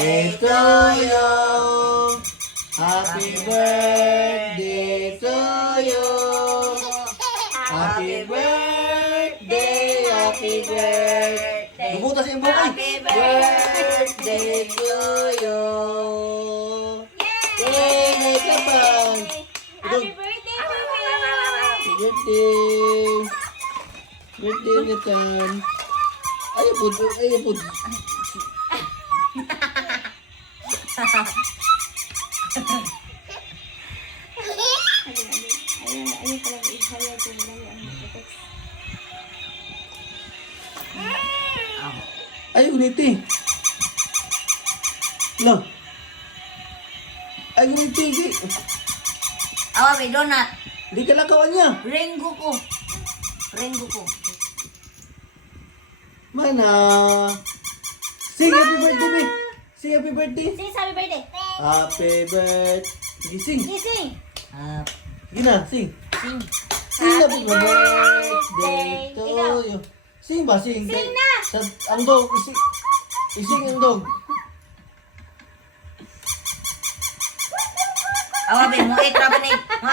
birthday to you. Happy birthday to you. Happy birthday, happy birthday. Bumutas yung buka. Happy birthday to you. Yay! May kapal. Happy birthday to you. Birthday. Birthday Nathan. Ayaw po. Ayaw po. Ayun pala ihaya ko lang ang Ayaw niti. Lo. Ayaw niti. Awa, may donut. Hindi ka nakawan niya. Rengo ko. Rengo ko. Mana. Sing happy birthday, be. Sing happy birthday. Sing happy birthday. Happy birthday. Sing. Sing. Gina, sing. Sing. Sing happy birthday to you. Sing ba? Sing. Sing na. Ang dog. Ising ang dog. Awa, may muit.